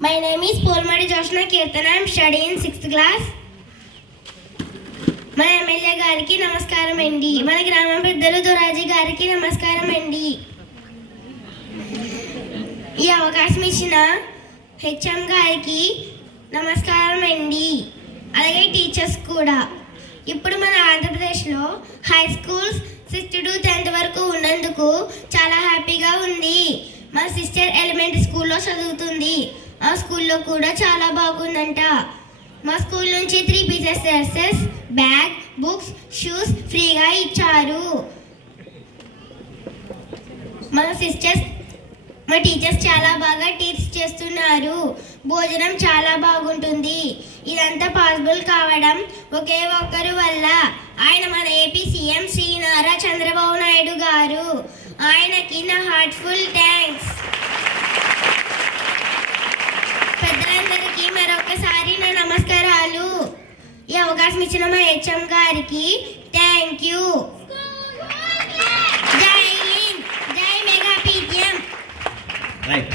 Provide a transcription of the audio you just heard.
My name is Polmadi Joshna Kirtan. I am studying in 6th class. మన MLA గారికి నమస్కారం అండి. మన గ్రామ పెద్దలు దొరాజీ గారికి నమస్కారం అండి. ఈ అవకాశం ఇచ్చిన హెచ్ఎం గారికి నమస్కారం అండి. అలాగే టీచర్స్ కూడా. ఇప్పుడు మన ఆంధ్రప్రదేశ్లో high schools 6th to 10th వరకు ఉన్నందుకు చాలా హ్యాపీగా ఉంది. మా సిస్టర్ ఎలిమెంటరీ స్కూల్లో చదువుతుంది. ఆ స్కూల్లో కూడా చాలా బాగుందంట. మా స్కూల్ నుంచి 3 pieces dresses, bag, books, shoes ఫ్రీగా ఇచ్చారు. మా టీచర్స్ చాలా బాగా టీచ్ చేస్తున్నారు. భోజనం చాలా బాగుంటుంది. ఇదంతా పాసిబుల్ కావడం ఒకే ఒక్కరు వల్ల. ఆయన మన ఏపీ సీఎం శ్రీ నారా చంద్రబాబు నాయుడు గారు. ఆయనకి నా హార్ట్ఫుల్ థ్యాంక్స్. పెద్దలందరికీ మరొకసారి నా నమస్కారాలు. ఈ అవకాశం ఇచ్చిన మా హెచ్ఎం గారికి థ్యాంక్ యూ. జై హింద్, జై మెగా పీటీఎం. రైట్.